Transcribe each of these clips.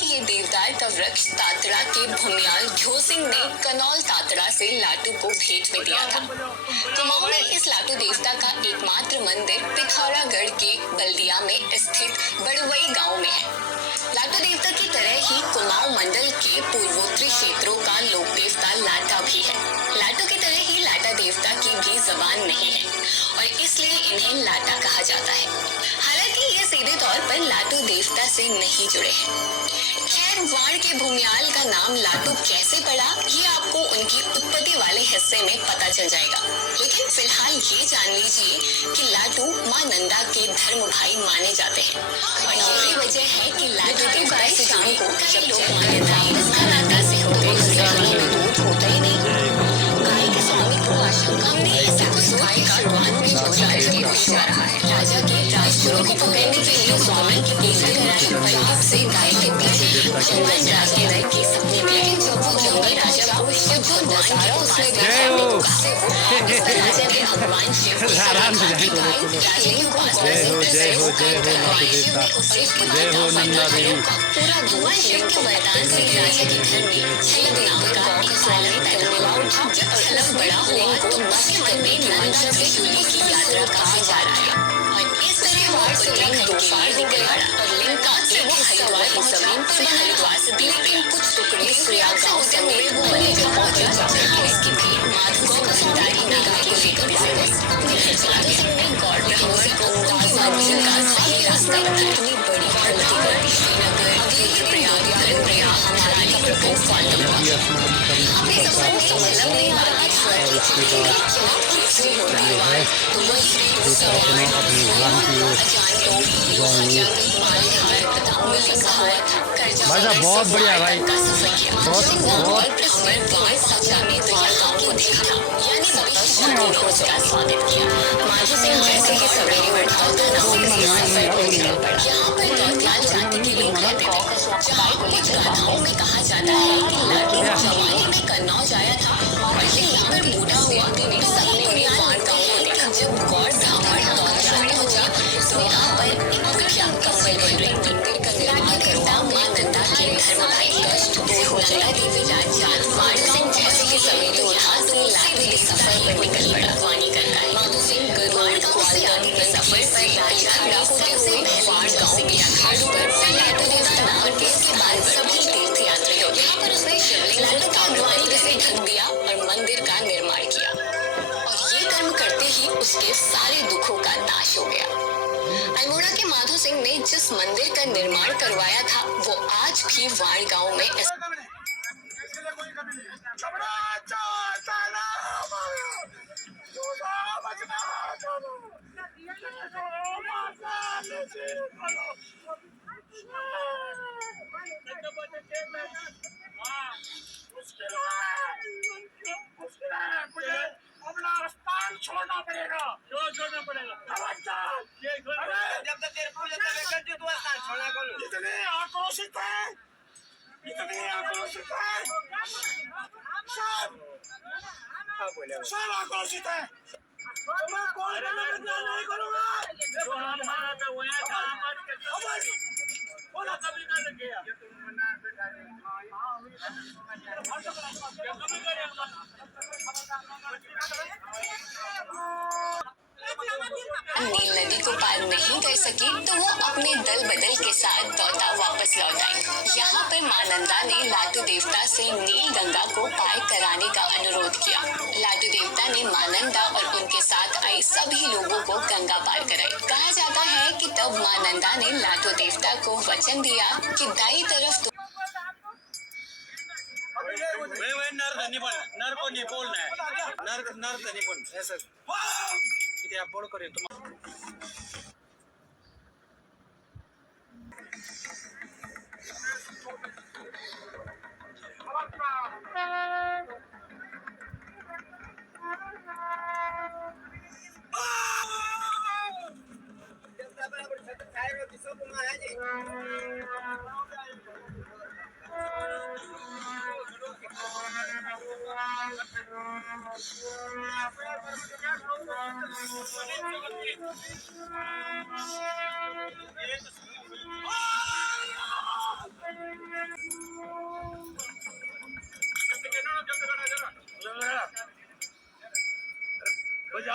कि ये देवदार का वृक्ष तातड़ा के भूमियाल ध्यो सिंह ने कनौल तातड़ा से लाटू को भेंट में दिया था। कुमाऊं में इस लाटू देवता का एकमात्र मंदिर पिथौरागढ़ के बल्दिया में स्थित बड़वई गांव में है। लाटू देवता की तरह ही कुमाऊं मंडल के पूर्वोत्तरी क्षेत्रों का लोक देवता लाटा भी है। लाटू की तरह ही लाटा देवता की भी जबान नहीं है और इसलिए इन्हें लाटा कहा जाता है। हालांकि ये सीधे तौर पर लाटू देवता से नहीं जुड़े हैं। खैर, वाण के भूमियाल का नाम लाटू कैसे पड़ा, ये आपको उनकी उत्पत्ति वाले हिस्से में पता चल जाएगा। लेकिन फिलहाल ये जान लीजिए कि लाटू मां नंदा के धर्म भाई माने जाते हैं और यही वजह है कि लाटू देवता से जुड़ी कई लोक मान्यताएं इसका नाता से होते होता ही नहीं। गाय के स्वामी को हमने इसे कुछ गाय का द्वान में चोरी करके भेजा जा रहा है। राजा के राजचोरों को पकड़ने के लिए स्वामी की पूजा कराई। पंजाब से गाय के पीछे जंगल राजा के सपने में, लेकिन जब वो जंगली राजा को शिव जो नजारा उसने देखा राजा ने भगवान शिव की गाय राजा के पास जय हो नंदा देवी। पूरा धुआं शिव के वरदान से राजा के घर में 6 दिनों का स्वामी पैदा हुआ। जब छलक बड़ा हुआ तो मस्त करने मंदिर से चूल्हे की यात्रा कहा जा रहा है और इस तरह से लिंग 2 फाड़ हो गया और लिंग का से वो हरिद्वार की जमीन पर हरिद्वार से लेकिन कुछ टुकड़े प्रयागराज समेत बने जब पहुंचा जाते हैं। इसकी भीड़ माधु को खरीदारी निकाय को लेकर वापस अपने घर चला गया। ने गौर ब्रह्मों को दासवादी का सही रास्ता इतनी बड़ी गलती कर दी। श्रीनगर अगले प्रयाग हमारा का प्रकोप फॉलो हुआ। अपने सबको समझ नहीं आ रहा था कि क्या कैसे हो रहा है। तो वह श्री सवार अपने भगवान की ओर भाई साहब बहुत बढ़िया भाई, बहुत स्वागत किया। माधो सिंह जैसे ही सवेरे उठा तो सफर को निकल पड़ा। यहाँ पर गौतलाल जाति के लोग रहते थे। जहाँ कुछ गाथाओं में कहा जाता है कि लाटू जवानी में कन्नौज आया था और यहाँ पर बूढ़ा हुआ तो सबने वाण गाँव को देखा। जब गौर ब्राह्मण गौतलाल पहुंचा तो यहाँ पर एक कुटिया कमल बन रही। मंदिर का निर्माण करता मां नंदा के धर्म भाई कष्ट दूर हो जाए। देवी राजजात माधो सिंह जैसे ही सवेरे उठा तो लाटू के सफर पर निकल पड़ा। वाणी करता है माधो सिंह गरुड़ से आगे के सफर पर खड़ा होते हुए वाण गाँव से गया। घाट पर फिर लाटू देवता और इसके बाद सभी तीर्थ यात्री हो। यहाँ पर उसने शिवलिंग लाटू का अग्रवाणी से ढक दिया और मंदिर का निर्माण किया और ये कर्म करते ही उसके सारे दुखों का नाश हो गया। अल्मोड़ा के माधो सिंह ने जिस मंदिर का निर्माण करवाया था वो आज भी वाण गांव में अपना स्थान छोड़ना पड़ेगा। क्यों छोड़ना पड़ेगा? जब तक तेरे पूजा तब कर तू स्थान छोड़ना कौन? इतने आक्रोशित है, इतने आक्रोशित है, सब आक्रोशित है। मैं कोई नहीं करूँगा। जो हमारा तो वो है बोला कभी ना लगेगा। नील नदी को पार नहीं कर सकी तो वो अपने दल बदल के साथ दौता वापस लौट आई। यहाँ पर मां नंदा ने लाटू देवता से नील गंगा को पार कराने का अनुरोध किया। लाटू देवता ने मां नंदा और उनके साथ आई सभी लोगों को गंगा पार कराई। कहा जाता है कि तब मां नंदा ने लाटू देवता को वचन दिया कि दाई तरफ नर को नहीं बोलना है। नर नहीं बोलना ऐसा आप बोल करें तुम।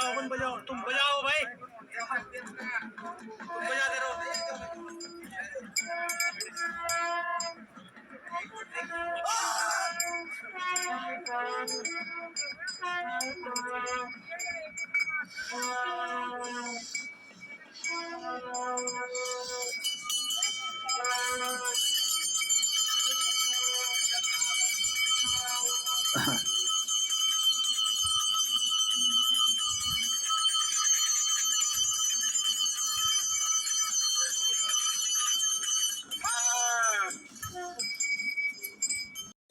अपन बजाओ, तुम बजाओ भाई, तुम बजाते रहो।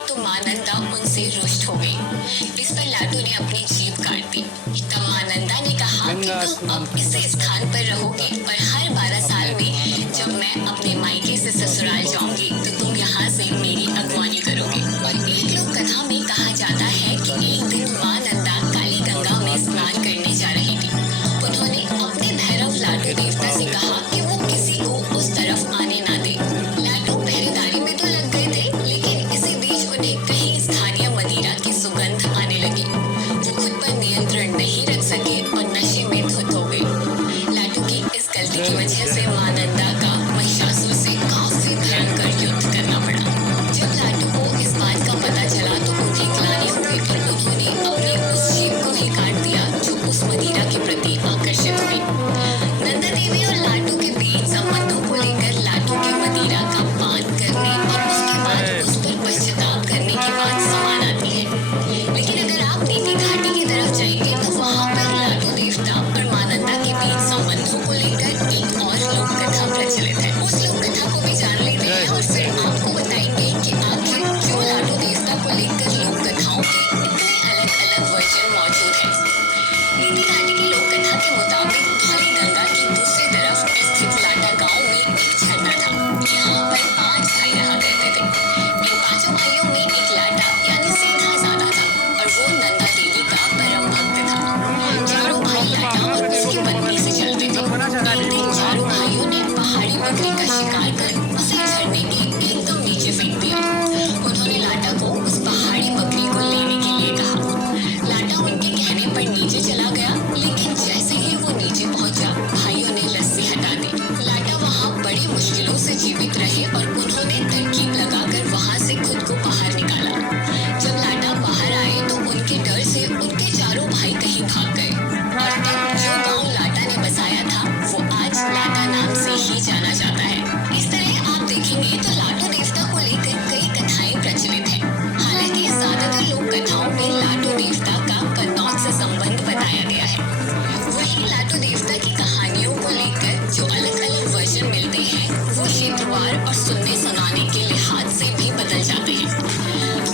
तो माँ नंदा उनसे रुष्ट हो गई। इस पर लाटू ने अपनी जीभ काट दी। तब माँ नंदा ने कहा कि तुम अब इस स्थान पर रहोगे और हर 12 साल में जब मैं अपने मायके से ससुराल जाऊंगी तो तुम यहाँ से मेरी अगवानी करोगे। और एक लोक कथा में कहा जाता है कि एक दिन माँ नंदा काली गंगा में स्नान करने जा रही थी। उन्होंने अपने भैरव लाटू देवता से कहा कि वो किसी को उस तरफ आने ना दे। लाटू पहरेदारी में तो लग गए थे, लेकिन इसी बीच उन्हें कहीं स्थानीय मदिरा की सुगंध आने लगी। वो खुद पर नियंत्रण नहीं रख सके और नशे में धुत हो गए। लाटू की इस गलती की वजह से माँ नंदा का महिषासुर से काफी भयंकर युद्ध करना पड़ा। जब लाटू को इस बात का पता चला तो उनकी ग्लानि हुई और उन्होंने अपनी उस जीभ को ही काट दिया जो उस मदिरा के प्रति आकर्षित हुई। नंदा देवी और लाटू के बीच संबंधों को लेकर लाटू के मदिरा का पान करने और उसके बाद उस पर पश्चाताप करने की बात समान आती है। लेकिन अगर आप नीति घाटी की तरफ जाएंगे तो वहाँ पर लाटू देवता और माँ नंदा के बीच संबंधों को लेकर एक और लोक कथा प्रचलित है। उस लोक कथा को भी जान लेते हैं और फिर आपको बताएंगे कि आखिर क्यों लाटू देवता को लेकर लोक कथाओं के इतने अलग-अलग वर्जन मौजूद हैं। नीति घाटी की लोक कथा के मुताबिक काली गंगा की दूसरी तरफ स्थित लाटा गांव में एक झरना था। यहाँ पर 5 भाई रहा करते थे। इन 5 भाइयों में एक लाटा यानी सीधा सादा था और वो नंदा देवी का परम भक्त था। चारों भाई लाटा और उसकी पत्नी से चलते थे। एक दिन चारों भाइयों ने पहाड़ी बकरी का शिकार कर उसे झरने के एकदम नीचे फेंक दिया। उन्होंने लाटा को उस पहाड़ी बकरी को लेने के लिए कहा। लाटा उनके कहने पर नीचे चला गया, लेकिन जैसे ही वो नीचे पहुंचा भाइयों ने रस्सी हटा दी। लाटा वहाँ बड़ी मुश्किलों से जीवित रहे और उन्होंने तरकीब लगाकर वहाँ से खुद को बाहर निकाला। जब लाटा बाहर आए तो उनके डर से उनके चारों भाई कहीं भाग गए और तब जो गांव लाटा ने बसाया था वो आज लाटा नाम से ही जाना जाता है। इस तरह आप देखेंगे तो लाटू देवता को लेकर कई कथाएं प्रचलित हैं। हालांकि ज्यादातर लोक कथाओं में लाटू देवता का कन्नौज से संबंध बताया गया है। वहीं लाटू देवता की कहानियों को लेकर जो अलग-अलग वर्जन मिलते हैं वो क्षेत्रवार और सुनने सुनाने के लिहाज से भी बदल जाते हैं।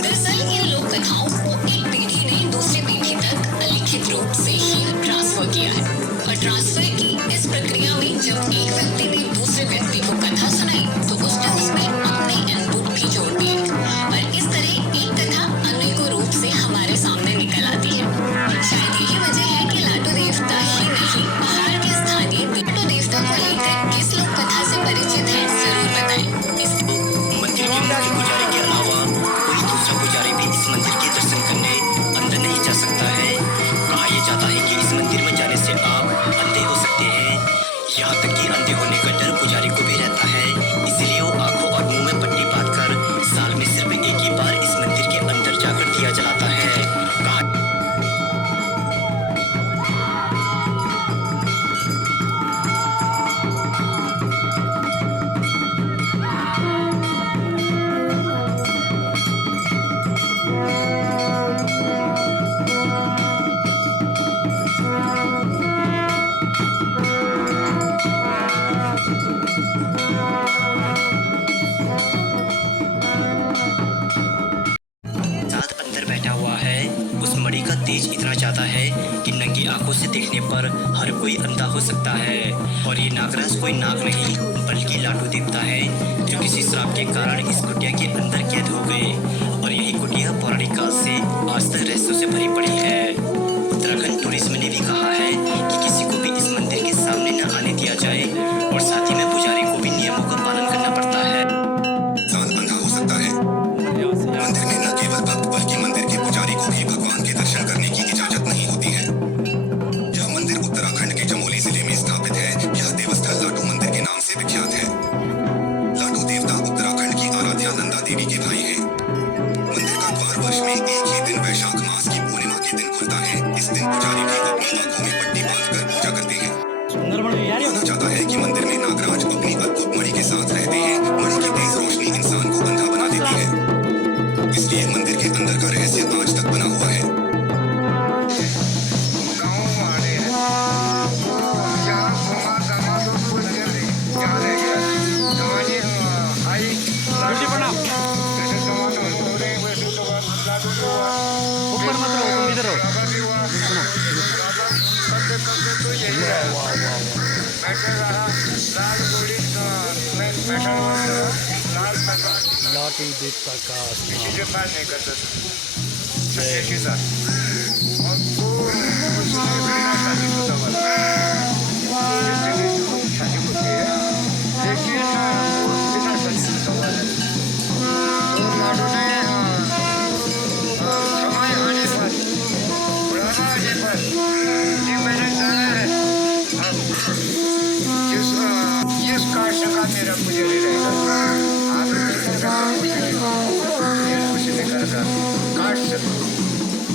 दरअसल इन लोक कथाओं को एक पीढ़ी ने दूसरी पीढ़ी तक अलिखित रूप से ही ट्रांसफर किया है और ट्रांसफर की इस प्रक्रिया में जब एक व्यक्ति ने दूसरे व्यक्ति को कथा सुनाई तो उसने उसमें अपने इनपुट भी जोड़ दिए और इस तरह एक कथा अनेकों रूप से हमारे सामने निकल आती है। शायद यही वजह है कि लाटू देवता ही नहीं पहाड़ के स्थानीय लाटू देवता को लेकर किस लोक कथा से परिचित है जरूर बताएं। इस मंदिर के मुख्य पुजारी के अलावा कोई दूसरा पुजारी भी इस मंदिर के दर्शन करने अंदर नहीं जा सकता है। कहा यह जाता है कि इस मंदिर में जाने से आप अंधे हो सकते हैं। यहाँ तक कि अंधे होने का डर पुजारी को भी रहता है, इसलिए वो आंखों और मुंह में पट्टी बांधकर साल में सिर्फ एक ही बार इस मंदिर के अंदर जाकर दिया जलाता है। कहा साथ अंदर बैठा हुआ है। उस मणि का तेज इतना ज्यादा है कि नंगी आंखों से देखने पर हर कोई अंधा हो सकता है। और ये नागराज कोई नाग नहीं बल्कि लाटू देवता है जो किसी श्राप के कारण इस कुटिया के अंदर कैद हो गए। और यही कुटिया पौराणिक काल से आज तक रहस्यों से भरी पड़ी है। उत्तराखंड टूरिज्म ने भी कहा है कि किसी को भी इस मंदिर के सामने न आने दिया जाए और साथ ही में पुजारी को भी नियमों का पालन करना पड़ता है। इंसान अंधा हो सकता है। मंदिर में न केवल भक्त बल्कि मंदिर के पुजारी को भी भगवान के दर्शन करने की इजाजत नहीं होती है। यह लाटू देवता का स्नान। किसी के पास नहीं करता था सत्य के साथ और कुछ नहीं बिना शादीशुदा वाला शादी होती है लेकिन वो बिना शादीशुदा वाला तो लाडू ने समय आने पर बुढ़ापा आने पर ये मैंने जाना है जिस कास्ट का मेरा पुजारी रहेगा आप कुछ नहीं करेगा कास्ट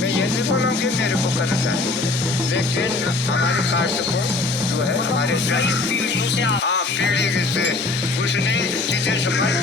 मैं ये नहीं बोलूँगी मेरे को करता है लेकिन हमारे कास्ट को जो है हमारे पीढ़ियों से हाँ पीढ़ी से उसने जितने समाज